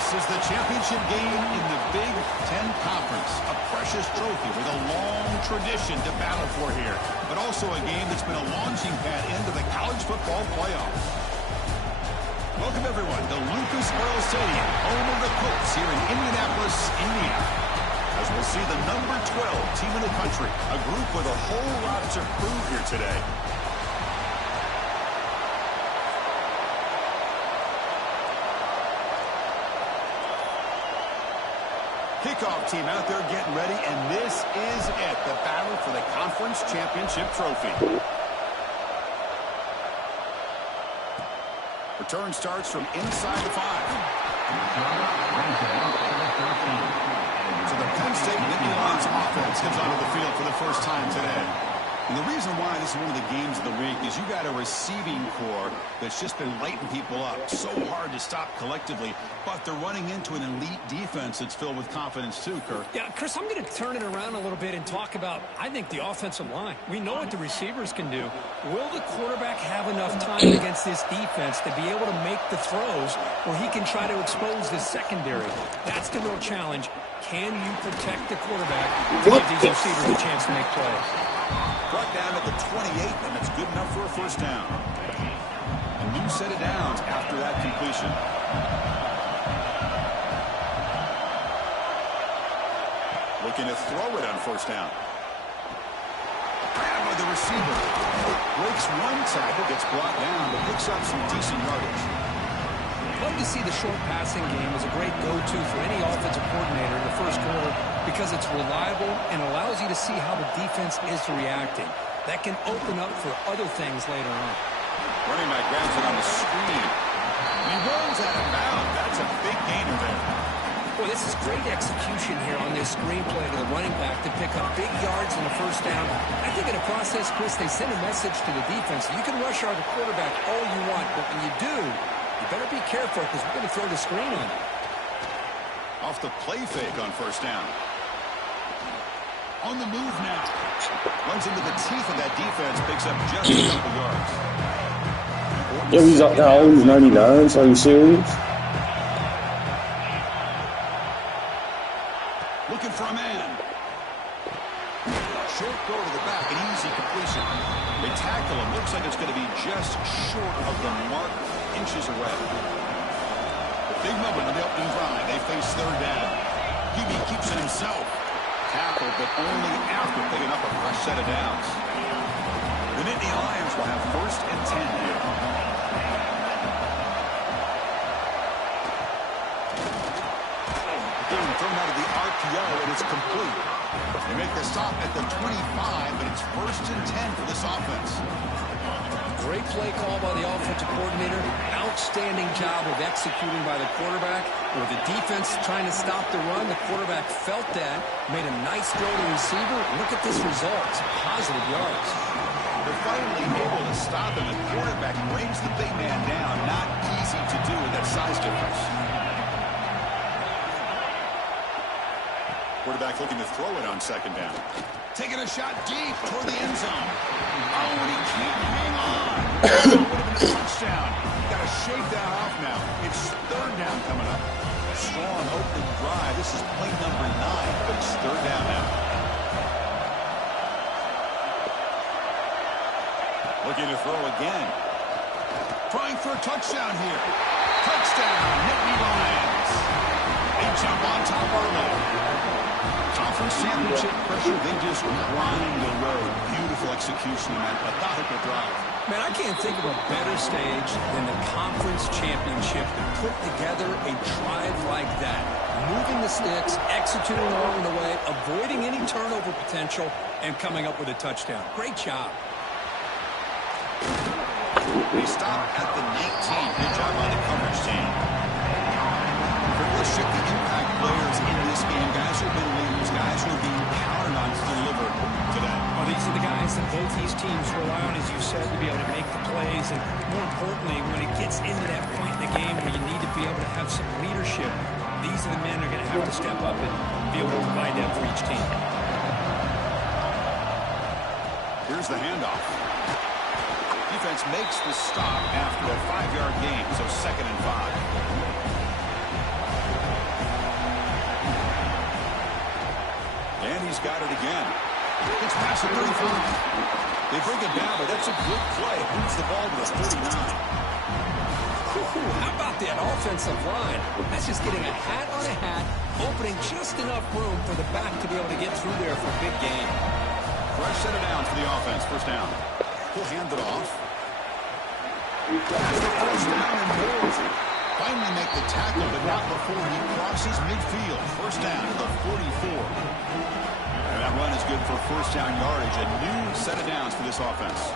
This is the championship game in the Big Ten Conference. A precious trophy with a long tradition to battle for here. But also a game that's been a launching pad into the college football playoffs. Welcome, everyone, to Lucas Oil Stadium, home of the Colts here in Indianapolis, Indiana. As we'll see the number 12 team in the country, a group with a whole lot to prove here today. Kickoff team out there getting ready, and this is it, the battle for the conference championship trophy. Return starts from inside the 5. So the Penn State Nittany Lions offense comes onto the field for the first time today. And the reason why this is one of the games of the week is you got a receiving core that's just been lighting people up. So hard to stop collectively, but they're running into an elite defense that's filled with confidence too, Kirk. Yeah, Chris, I'm going to turn it around a little bit and talk about, I think, the offensive line. We know what the receivers can do. Will the quarterback have enough time against this defense to be able to make the throws where he can try to expose the secondary? That's the real challenge. Can you protect the quarterback to give these receivers a chance to make plays? Brought down at the 28, and it's good enough for a first down. A new set of downs after that completion. Looking to throw it on first down. Grab by the receiver. Breaks one tackle, gets brought down, but picks up some decent yardage. Love to see the short passing game as a great go-to for any offensive coordinator in the first quarter because it's reliable and allows you to see how the defense is reacting. That can open up for other things later on. Running back grabs it on the screen. He runs out of bounds. That's a big gainer there. Boy, this is great execution here on this screen play to the running back to pick up big yards in the first down. I think in the process, Chris, they send a message to the defense. You can rush our quarterback all you want, but when you do, you better be careful because we're going to throw the screen on you. Off the play fake on first down. On the move now. Runs into the teeth of that defense, picks up just a couple yards. Yeah, he's up now. He's 99, so are you serious? Looking for a man. Short go to the back, an easy completion. They tackle him. Looks like it's going to be just short of the mark, inches away. The big moment on the opening drive. They face third down. QB keeps it himself. Tackled, but only after picking up a fresh set of downs. The Nittany Lions will have first and 10 here. Being thrown out of the RPO, and it's complete. They make the stop at the 25, but it's first and 10 for this offense. Great play call by the offensive coordinator. Outstanding job of executing by the quarterback. With the defense trying to stop the run, the quarterback felt that, made a nice throw to the receiver. Look at this result. It's positive yards. They're finally able to stop him. The quarterback brings the big man down. Not easy to do with that size difference. Quarterback looking to throw it on second down. Taking a shot deep toward the end zone. Oh, and he can't hang on. It would have been a touchdown. Got to shake that off now. It's third down coming up. Strong opening drive. This is play number 9, but it's third down now. Looking to throw again. Trying for a touchdown here. Touchdown, Nittany Lions. They jump on top early. Conference championship pressure, they just grind the road. Beautiful execution in that methodical drive. Man, I can't think of a better stage than the conference championship to put together a drive like that. Moving the sticks, executing along the way, avoiding any turnover potential, and coming up with a touchdown. Great job. They stop at the 19. Good job by the coverage team. Let's check the impact players in this game. Guys who have been leaders, guys who are being counted on to deliver today. Well, these are the guys that both these teams rely on, as you said, to be able to make the plays. And more importantly, when it gets into that point in the game where you need to be able to have some leadership, these are the men who are going to have to step up and be able to provide that for each team. Here's the handoff. Defense makes the stop after a 5-yard gain, so second and 5. he's got it again. It's past the 35. They bring it down, but that's a good play. Moves the ball to the 39. How about that offensive line? That's just getting a hat on a hat, opening just enough room for the back to be able to get through there for a big gain. Fresh set of downs for the offense. First down. He'll hand it off. That's the first down and more. Finally make the tackle, but not before he crosses midfield. First down to the 44. And that run is good for first down yardage. A new set of downs for this offense.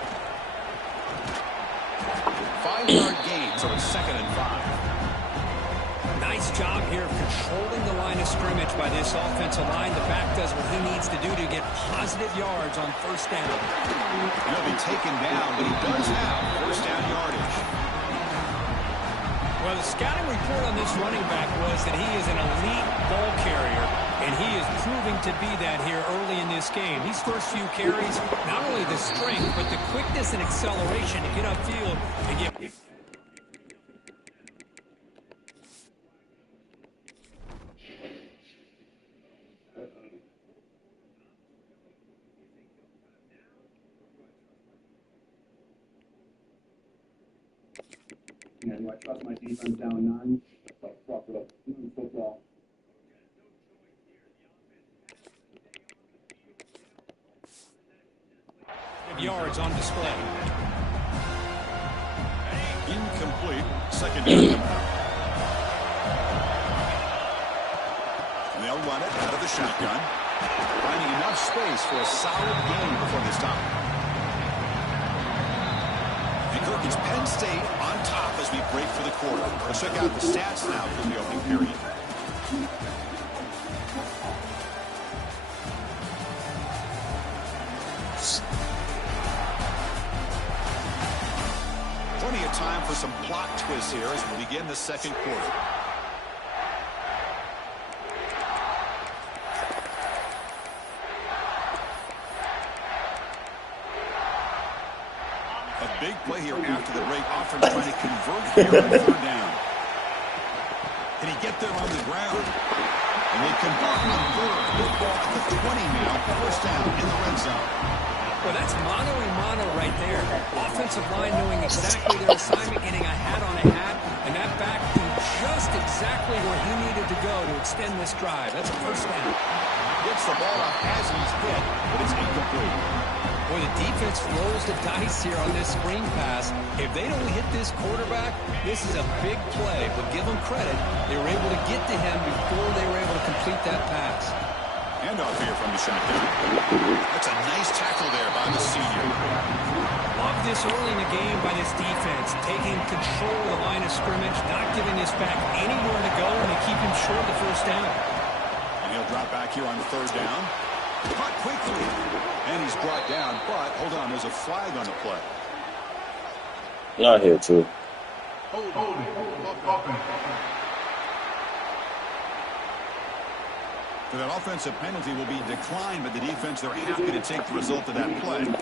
5-yard gain, so it's 2nd and 5. Nice job here of controlling the line of scrimmage by this offensive line. The back does what he needs to do to get positive yards on first down. He'll be taken down, but he does have first down yardage. Well, the scouting report on this running back was that he is an elite ball carrier, and he is proving to be that here early in this game. These first few carries, not only the strength, but the quickness and acceleration to get upfield and get... Do I trust my defense down 9? Fuck it up. Football. Yards on display. Incomplete. Second down. They'll run it out of the shotgun. Finding enough space for a solid gain before they stop. It's Penn State on top as we break for the quarter. Let's check out the stats now for the opening period. Plenty of time for some plot twists here as we begin the second quarter. Big play here after the break. Offense trying to convert here on third down. Can he get there on the ground? And they convert on third. Good ball at the 20 now. First down in the red zone. Well, that's mano-a-mano right there. Offensive line knowing exactly their assignment, getting a hat on a hat, and that back knew just exactly where he needed to go to extend this drive. That's a first down. Gets the ball off as he's hit, but it's incomplete. Boy, the defense rolls the dice here on this screen pass. If they don't hit this quarterback, this is a big play. But give them credit. They were able to get to him before they were able to complete that pass. Handoff here from the shotgun. That's a nice tackle there by the senior. Love this early in the game by this defense. Taking control of the line of scrimmage, not giving this back anywhere to go, and they keep him short of the first down. And he'll drop back here on third down. Caught quickly. And he's brought down, but hold on, there's a flag on the play. Not here, too. So that offensive penalty will be declined, but the defense, they're happy to take the result of that play. The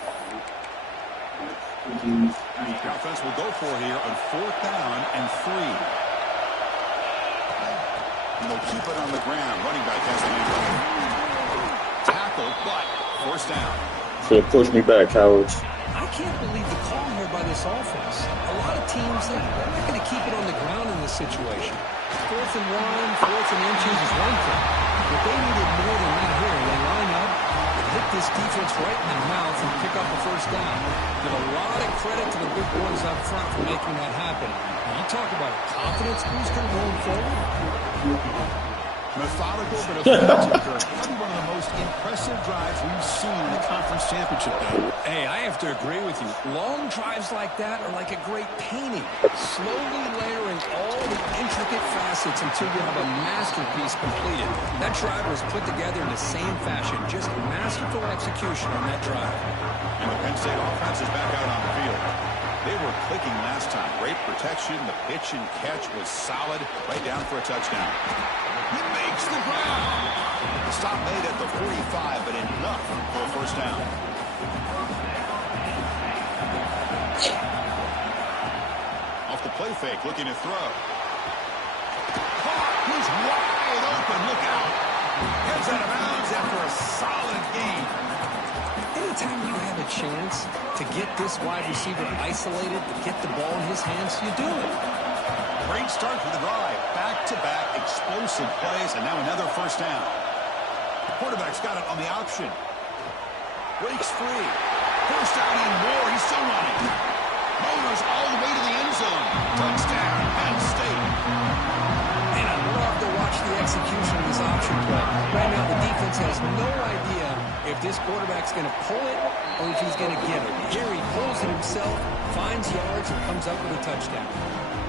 offense will go for here on fourth down and 3. And they'll keep it on the ground. Running back has the handle. Tackled, but first down. Should have pushed me back, cowards. I can't believe the call here by this offense. A lot of teams, they're not going to keep it on the ground in this situation. 4th and 1, 4th and inches is one thing. But they needed more than that here. They line up and hit this defense right in the mouth and pick up a first down. Give a lot of credit to the big boys up front for making that happen. And you talk about a confidence booster going forward. Methodical but effective. Probably one of the most impressive drives we've seen in the conference championship game. Hey, I have to agree with you. Long drives like that are like a great painting. Slowly layering all the intricate facets until you have a masterpiece completed. That drive was put together in the same fashion. Just masterful execution on that drive. And the Penn State offense is back out on the field. They were clicking last time. Great protection. The pitch and catch was solid. Right down for a touchdown. He makes the ground. The stop made at the 45, but enough for a first down. Off the play fake, looking to throw. Caught. He's wide open. Look out. Heads out of bounds after a solid gain. Anytime you have a chance to get this wide receiver isolated, to get the ball in his hands, you do it. Great start for the drive. Back-to-back explosive plays, and now another first down. The quarterback's got it on the option. Breaks free. First down and more. He's still running. Motors all the way to the end zone. Touchdown, Penn State. And I love to watch the execution of this option play. Right now, the defense has no idea if this quarterback's going to pull it or if he's going to get it. Here he pulls it himself, finds yards, and comes up with a touchdown.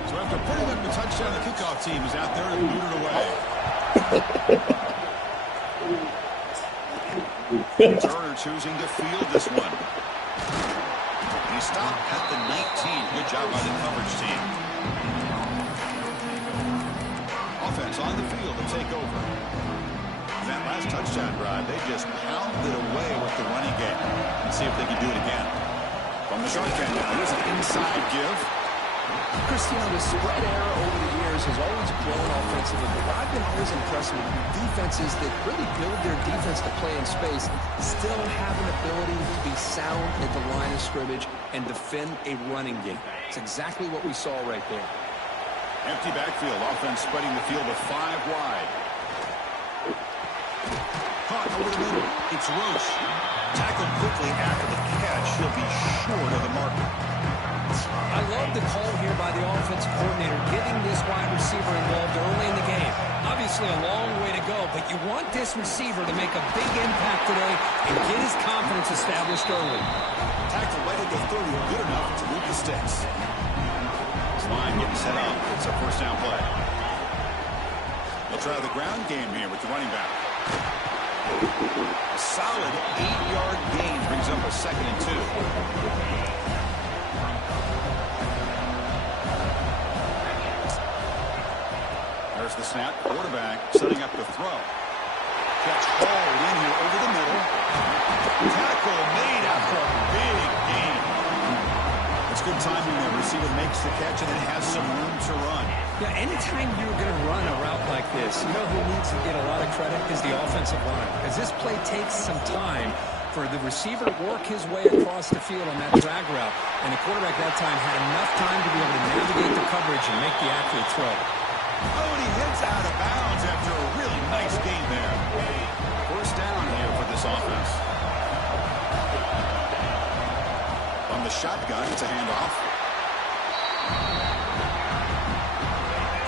So after putting up the touchdown, the kickoff team is out there to boot it away. Turner choosing to field this one. He stopped at the 19. Good job by the coverage team. Offense on the field to take over. That last touchdown drive, they just pounded away with the running game. Let's see if they can do it again. From the shotgun now, here's an inside give. Cristiano, the spread error over the years has always grown offensively, but I've been always impressed with defenses that really build their defense to play in space, still have an ability to be sound at the line of scrimmage and defend a running game. It's exactly what we saw right there. Empty backfield, offense spreading the field to 5 wide. Caught over the middle. It's Roche. Tackled quickly after the catch. He'll be short of the marker. I love the call here by the offensive coordinator, getting this wide receiver involved early in the game. Obviously a long way to go, but you want this receiver to make a big impact today and get his confidence established early. Tackled right at the 30, good enough to move the sticks. This line getting set up. It's a first down play. They'll try the ground game here with the running back. A solid 8-yard gain brings up a 2nd and 2. There's the snap. Quarterback setting up the throw. Catch hauled in here over the middle. Tackle made after a big gain. It's good timing there. Receiver makes the catch and then has some room to run. Yeah, anytime you're going to run a route like this, you know who needs to get a lot of credit is the offensive line. Because this play takes some time for the receiver to work his way across the field on that drag route. And the quarterback that time had enough time to be able to navigate the coverage and make the accurate throw. Oh, and he heads out of bounds after a really nice gain there. First down here for this offense. From the shotgun, it's a handoff.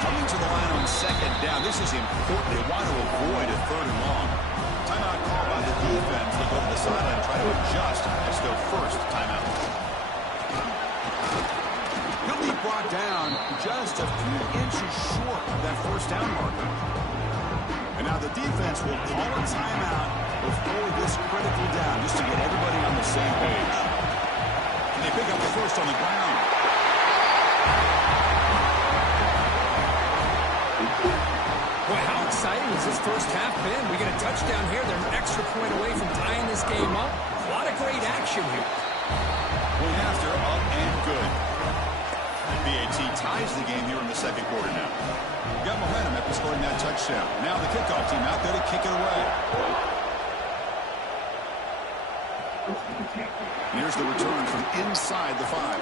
Coming to the line on 2nd down. This is important. They want to avoid a 3rd and long. Timeout called by the defense. They go to the sideline and try to adjust. That's their first timeout. He'll be brought down just a few inches short of that first down marker. And now the defense will call a timeout before this critical down just to get everybody on the same page. And they pick up the first on the ground. Boy, how exciting has this first half been? We get a touchdown here. They're an extra point away from tying this game up. A lot of great action here. Point after, up and good. BAT ties the game here in the 2nd quarter now. Got momentum after scoring that touchdown. Now the kickoff team out there to kick it away. Here's the return from inside the 5.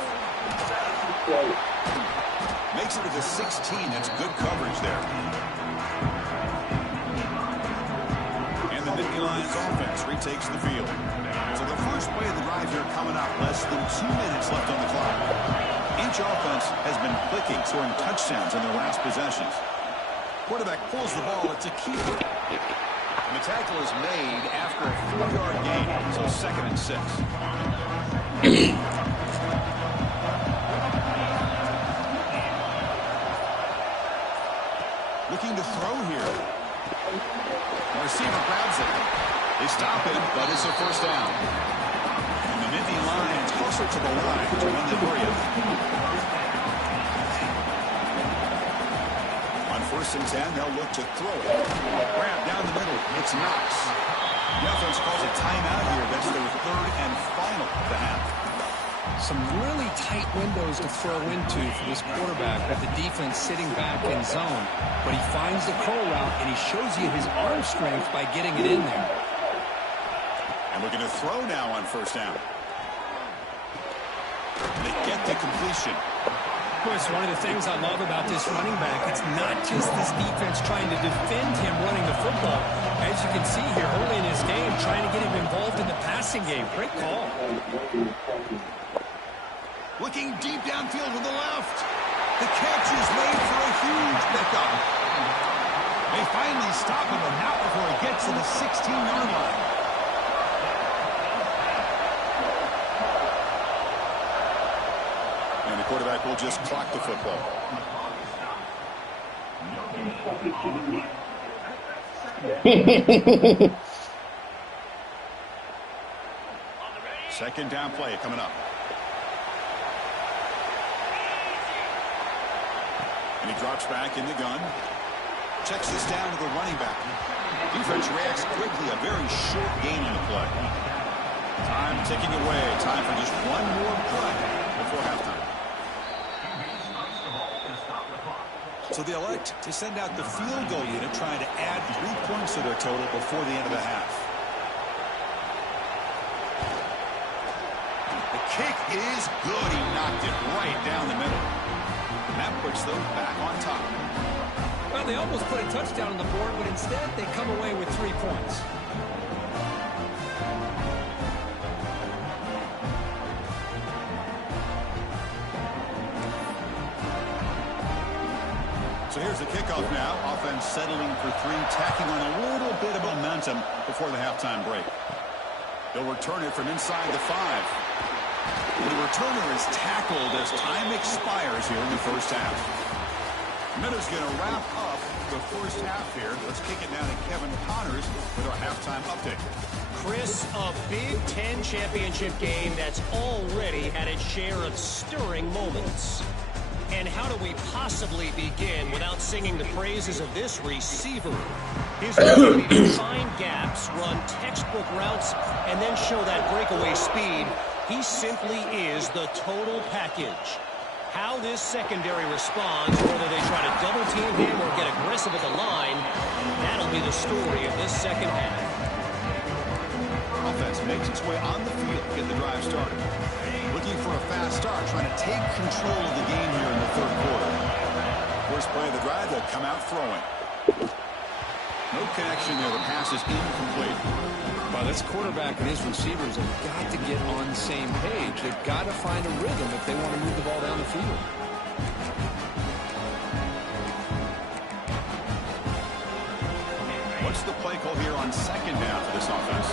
Makes it to the 16. That's good coverage there. And the Nittany Lions offense retakes the field. So the first play of the drive here coming up. Less than 2 minutes left on the clock. Each offense has been clicking, scoring touchdowns in their last possessions. Quarterback pulls the ball. It's a keeper. And the tackle is made after a 4-yard gain. So 2nd and 6. Looking to throw here. The receiver grabs it. They stop him, but it's a first down. And the Nittany Lions closer to the line to run the area. On 1st and 10, they'll look to throw it. Grab down the middle. It's Knox. The offense calls a timeout here. That's their 3rd and final of the half. Some really tight windows to throw into for this quarterback with the defense sitting back in zone. But he finds the curl route, and he shows you his arm strength by getting it in there. And looking to throw now on first down. They get the completion. Chris, one of the things I love about this running back, it's not just this defense trying to defend him running the football. As you can see here early in this game, trying to get him involved in the passing game. Great call. Looking deep downfield to the left. The catch is made for a huge pickup. They finally stop him, and not before he gets to the 16-yard line. And the quarterback will just clock the football. Second down play coming up. And he drops back in the gun. Checks this down to the running back. Defense reacts quickly. A very short gain in the play. Time ticking away. Time for just one more play before halftime. So they elect to send out the field goal unit, trying to add 3 points to their total before the end of the half. The kick is good. He knocked it right down the middle. And that puts them back on top. Well, they almost put a touchdown on the board, but instead they come away with 3 points. So here's the kickoff now. Offense settling for 3, tacking on a little bit of momentum before the halftime break. They'll return it from inside the 5. And the returner is tackled as time expires here in the first half. Minutes going to wrap up the first half here. Let's kick it down to Kevin Connors with our halftime update. Chris, a Big Ten championship game that's already had its share of stirring moments. And how do we possibly begin without singing the praises of this receiver? His ability to find gaps, run textbook routes, and then show that breakaway speed, he simply is the total package. How this secondary responds, whether they try to double team him or get aggressive at the line, that'll be the story of this second half. Offense makes its way on the field to get the drive started. Looking for a fast start, trying to take control of the game here in the third quarter. First play of the drive, they'll come out throwing. No connection there. The pass is incomplete. Well, this quarterback and his receivers have got to get on the same page. They've got to find a rhythm if they want to move the ball down the field. What's the play call here on second down for this offense?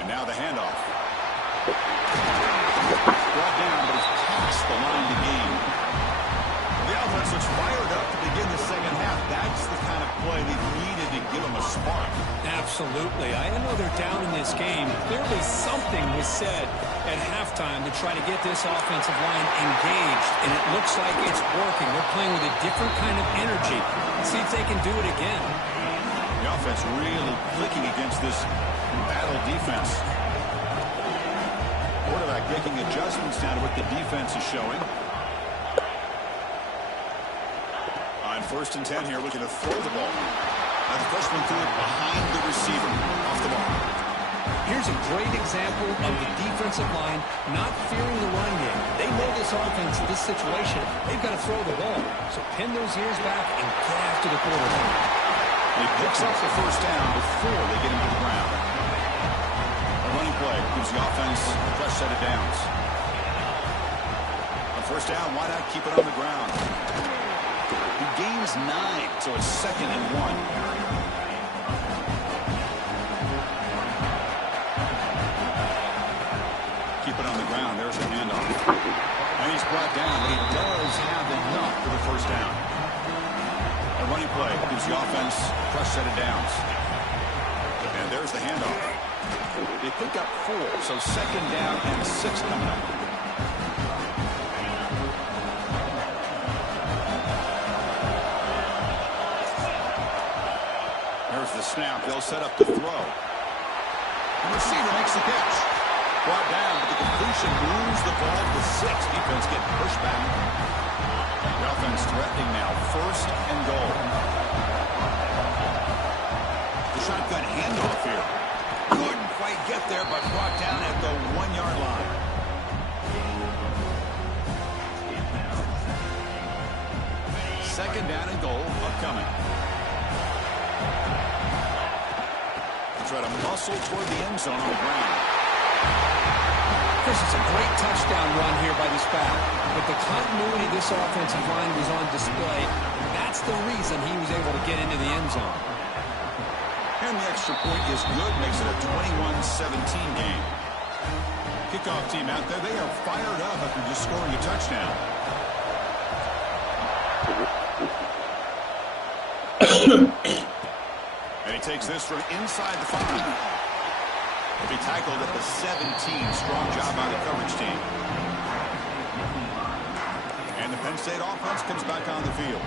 And now the handoff. Brought down, but it's past the line to gain. The offense looks fired up to begin the second half. That's the kind of play they've needed to give them a spark. Absolutely. I know they're down in this game. Clearly something was said at halftime to try to get this offensive line engaged, and it looks like it's working. They're playing with a different kind of energy. Let's see if they can do it again. The offense really clicking against this battle defense. Quarterback making adjustments now to what the defense is showing. On 1st and 10 here, looking to throw the ball. Now the freshman threw it behind the receiver, off the ball. Here's a great example of the defensive line not fearing the run game. They know this offense, this situation, they've got to throw the ball. So pin those ears back and get after the quarterback. He picks up the first down before they get him to the ground. A running play gives the offense a fresh set of downs. On first down, why not keep it on the ground? He gains 9, so it's 2nd and 1. Keep it on the ground. There's a handoff. And he's brought down, but he does have enough for the first down. A running play gives the offense a fresh set of downs. And there's the handoff. They pick up 4, so 2nd down and 6 coming up. There's the snap. They'll set up the throw. And receiver makes the catch. Brought down, but the completion moves the ball to 6. Defense getting pushed back. The offense threatening now. 1st and goal. The shotgun handoff here. Couldn't quite get there, but brought down at the 1-yard line. Second down and goal upcoming. Try to muscle toward the end zone on the ground. This is a great touchdown run here by this back. But the continuity of this offensive line was on display. That's the reason he was able to get into the end zone. And the extra point is good. Makes it a 21-17 game. Kickoff team out there. They are fired up after just scoring a touchdown. And he takes this from inside the 5. He'll be tackled at the 17. Strong job by the coverage team. And the Penn State offense comes back on the field.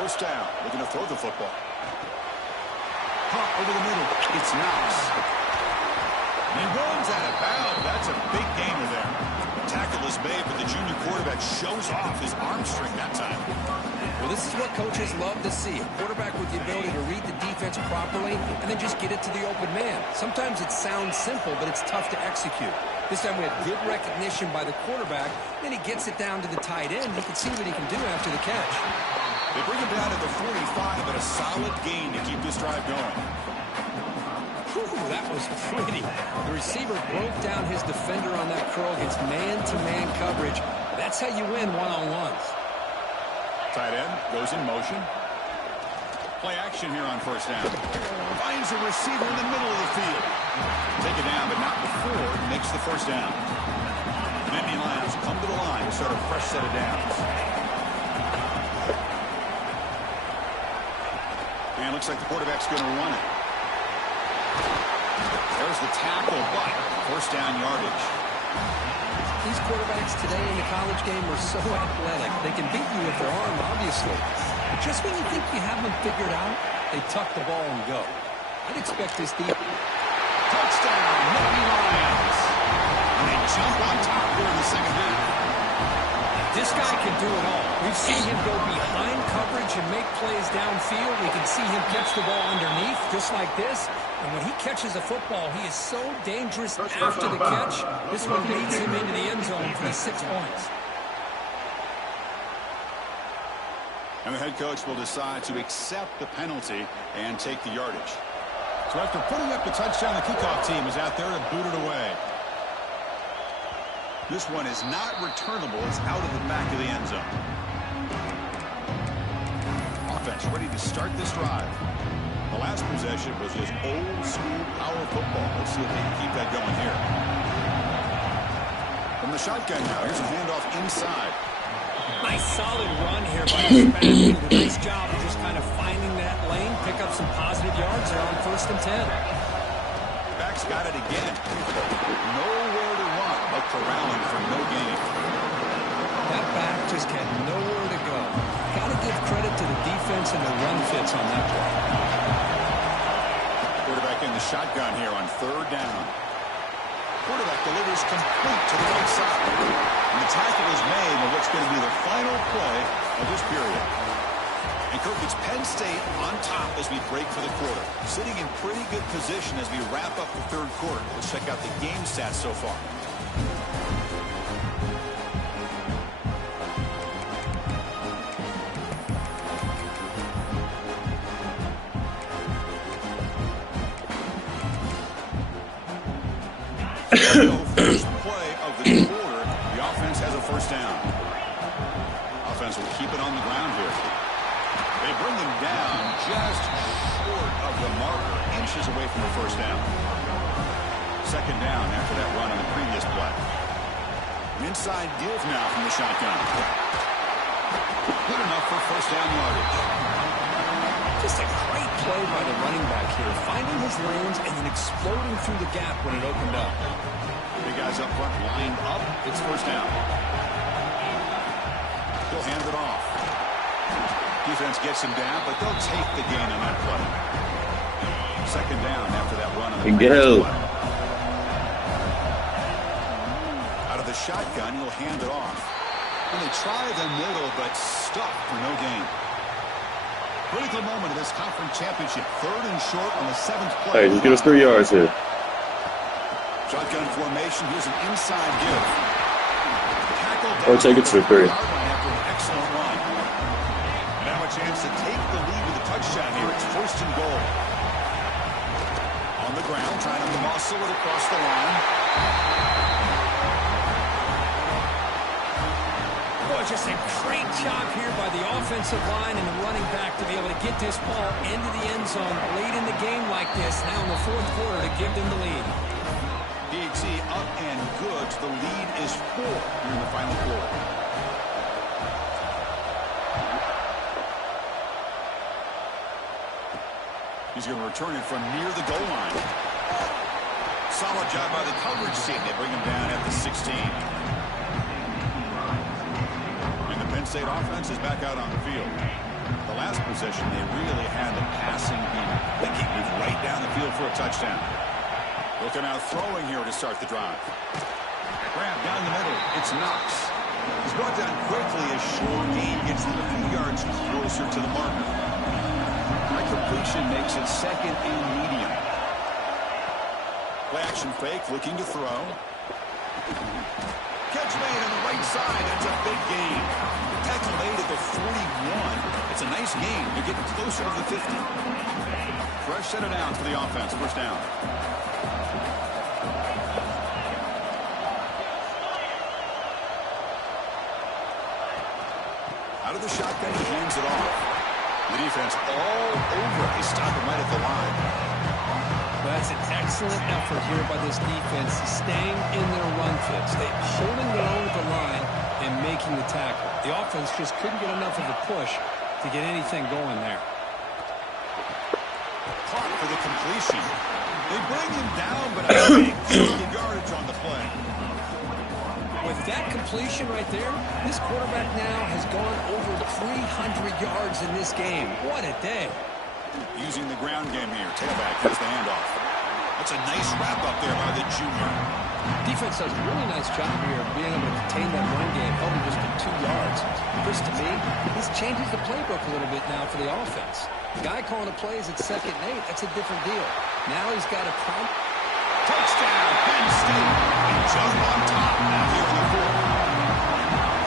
First down. Looking to throw the football. Pump over the middle. It's Knox. He runs out of bounds. That's a big gainer there. Tackle is made, but the junior quarterback shows off his arm string that time. Well, this is what coaches love to see. A quarterback with the ability to read the defense properly and then just get it to the open man. Sometimes it sounds simple, but it's tough to execute. This time we had good recognition by the quarterback. Then he gets it down to the tight end. He can see what he can do after the catch. They bring him down to the 45, but a solid gain to keep this drive going. Whew, that was pretty. The receiver broke down his defender on that curl against man-to-man coverage. That's how you win one-on-ones. Tight end goes in motion. Play action here on first down. Finds a receiver in the middle of the field. Take it down, but not before he makes the first down. Nittany Lions come to the line to start a fresh set of downs. And looks like the quarterback's going to run it. There's the tackle, but first down yardage. These quarterbacks today in the college game are so athletic. They can beat you with their arm, obviously. But just when you think you have them figured out, they tuck the ball and go. I'd expect this deep. Touchdown, Nittany Lions. And they jump on top here in the second half. This guy can do it all. We've seen him go behind coverage and make plays downfield. We can see him catch the ball underneath, just like this. And when he catches a football, he is so dangerous after the catch. This one leads him into the end zone for the 6 points. And the head coach will decide to accept the penalty and take the yardage. So after putting up the touchdown, the kickoff team is out there to boot it away. This one is not returnable. It's out of the back of the end zone. Offense ready to start this drive. The last possession was just old-school power football. Let's see if they can keep that going here. From the shotgun now, here's a handoff inside. Nice solid run here by the back. He did a nice job of just kind of finding that lane, pick up some positive yards there on 1st and 10. Back's got it again. Nowhere to run, but corralling for no gain. That back just had nowhere to go. Got to give credit to the defense and the run fits on that play. Quarterback in the shotgun here on 3rd down. Quarterback delivers complete to the right side. And the tackle is made on what's going to be the final play of this period. And Kirk, it's Penn State on top as we break for the quarter. Sitting in pretty good position as we wrap up the 3rd quarter. Let's check out the game stats so far. First play of the quarter, the offense has a first down. Offense will keep it on the ground here. They bring them down just short of the marker, inches away from the first down. Second down after that run on the previous play. Inside give now from the shotgun. Good enough for first down yardage. Just a great play by the running back here, finding his lanes and then exploding through the gap when it opened up. Big guys up front lined up. It's first down. He'll hand it off. Defense gets him down, but they'll take the gain on that play. Second down after that run on the go. Out of the shotgun, he'll hand it off. And they try the middle, but stuck for no gain. Critical moment of this conference championship. Third and short on the 7th play. Hey, just get us 3 yards here. Shotgun formation. Here's an inside give. Or take it to 3. After an excellent run. Now a chance to take the lead with a touchdown here. It's 1st and goal. On the ground, trying to muscle it across the line. Just a great job here by the offensive line and the running back to be able to get this ball into the end zone late in the game like this, now in the 4th quarter, to give them the lead. DXC up and good. The lead is 4 here in the final quarter. He's going to return it from near the goal line. Solid job by the coverage team. They bring him down at the 16. Penn State offense is back out on the field. The last possession, they really had the passing game. They keep moving right down the field for a touchdown. Looking out throwing here to start the drive. Grab down the middle. It's Knox. He's brought down quickly as short gain gets them a few yards closer to the marker. High completion makes it 2nd and medium. Play action fake, looking to throw. Catch made on the right side. That's a big gain. Tackle made at the 41. It's a nice gain. You're getting closer to the 50. Fresh set of downs for the offense. 1st down. Out of the shotgun, he hands it off. The defense all over. They stop him right at the line. Well, that's an excellent effort here by this defense, staying in their run fits. They're holding their own at the line and making the tackle. The offense just couldn't get enough of a push to get anything going there. Caught for the completion. They bring him down, but I think the yardage on the play. With that completion right there, this quarterback now has gone over 300 yards in this game. What a day. Using the ground game here. Tailback gets the handoff. That's a nice wrap up there by the junior. Defense does a really nice job here of being able to contain that run game, held him just to 2 yards. Chris, to me, this changes the playbook a little bit now for the offense. The guy calling the plays at 2nd and 8, that's a different deal. Now he's got a prompt. Touchdown, Penn State. And jump on top now here in the 4th.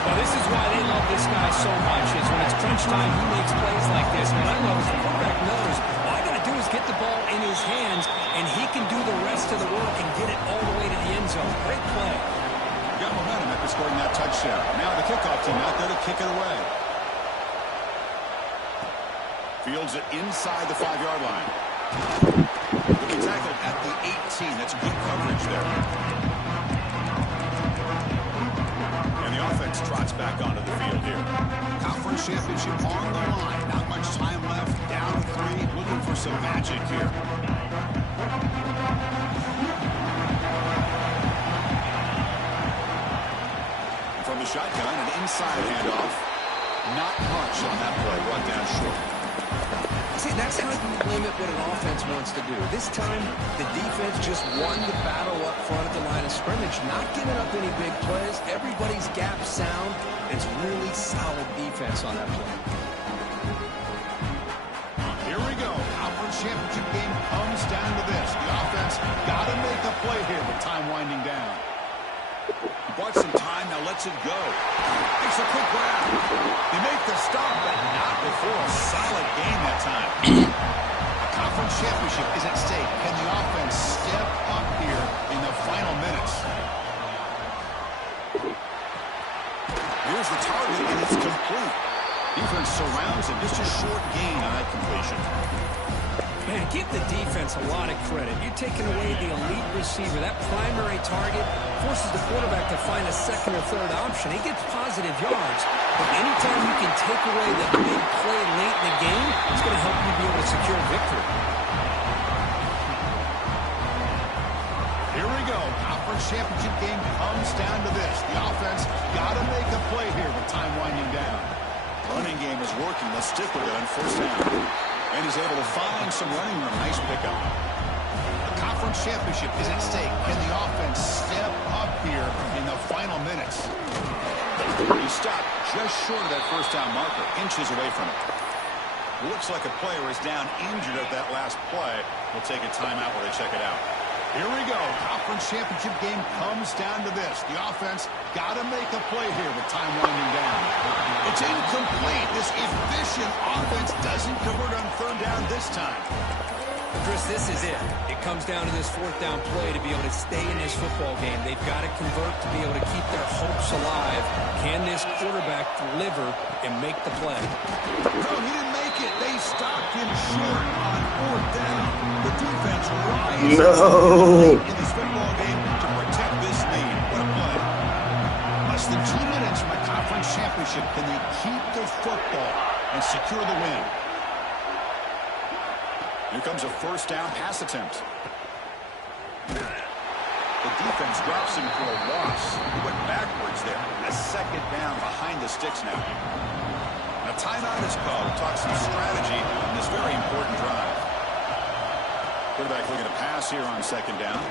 Well, this is why they love this guy so much, is when it's crunch time, he makes plays like this. What I love is the quarterback knows all I got to do is get the ball in his hands, and he can do the rest of the work and get it all the way to the end zone. Great play. Got momentum after scoring that touchdown. Now the kickoff team out there to kick it away. Fields it inside the 5-yard line. He'll be tackled at the 18. That's good coverage there. And the offense trots back onto the field here. Conference championship on the line. Not much time left. Down 3. Looking for some magic here. From the shotgun, an inside handoff. Not much on that play. Brought down short. See, that's how you limit what an offense wants to do. This time, the defense just won the battle up front at the line of scrimmage, not giving up any big plays. Everybody's gap sound. It's really solid defense on that play. Here we go. Conference championship game comes down to this. The offense got to make a play here with time winding down. He bought some time, now lets it go. Makes a quick grab. They make the stop, but not before a solid game that time. A conference championship is at stake. Can the offense step up here in the final minutes? Here's the target, and it's complete. Defense surrounds him. Just a short gain on that completion. Man, give the defense a lot of credit. You're taking away the elite receiver. That primary target forces the quarterback to find a 2nd or 3rd option. He gets positive yards, but anytime you can take away the big play late in the game, it's going to help you be able to secure victory. Here we go. conference championship game comes down to this. The offense got to make a play here with time winding down. Running game is working. Let's stick with it on first down. And he's able to find some running room. Nice pickup. The conference championship is at stake. Can the offense step up here in the final minutes? He stopped just short of that first down marker, inches away from it. Looks like a player is down injured at that last play. We'll take a timeout while they check it out. Here we go. Conference championship game comes down to this. The offense got to make a play here with time winding down. It's incomplete. This efficient offense doesn't convert on third down this time. Chris, this is it. It comes down to this fourth down play to be able to stay in this football game. They've got to convert to be able to keep their hopes alive. Can this quarterback deliver and make the play? No, he didn't make it. They stopped him short on fourth down. The defense rises in this football game to protect this lead. What a play. Less than 2 minutes from a conference championship. Can they keep the football and secure the win? Here comes a first down pass attempt. The defense drops him for a loss. He went backwards there. A second down behind the sticks now. A timeout is called. We'll talk some strategy on this very important drive. Quarterback looking to pass here on second down.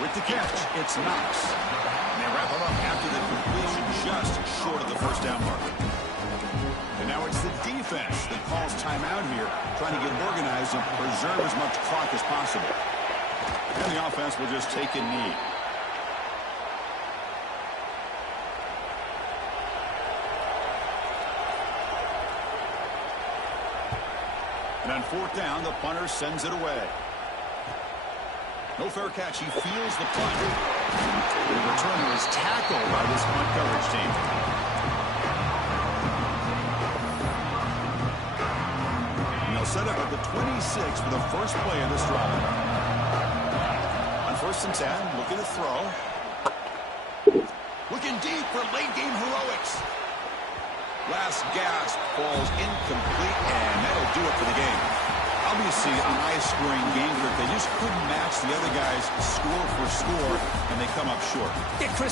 With the catch, it's Knox. And they wrap it up after the completion just short of the first down marker. And now it's the defense that calls timeout here, trying to get organized and preserve as much clock as possible. And the offense will just take a knee. And on fourth down, the punter sends it away. No fair catch. He feels the punt. The returner is tackled by this punt coverage team. Set up at the 26 for the first play of this drive. On first and 10, looking to throw. Looking deep for late game heroics. Last gasp falls incomplete, and that'll do it for the game. Obviously, a high-scoring game, but they just couldn't match the other guys score for score, and they come up short. Yeah, Chris,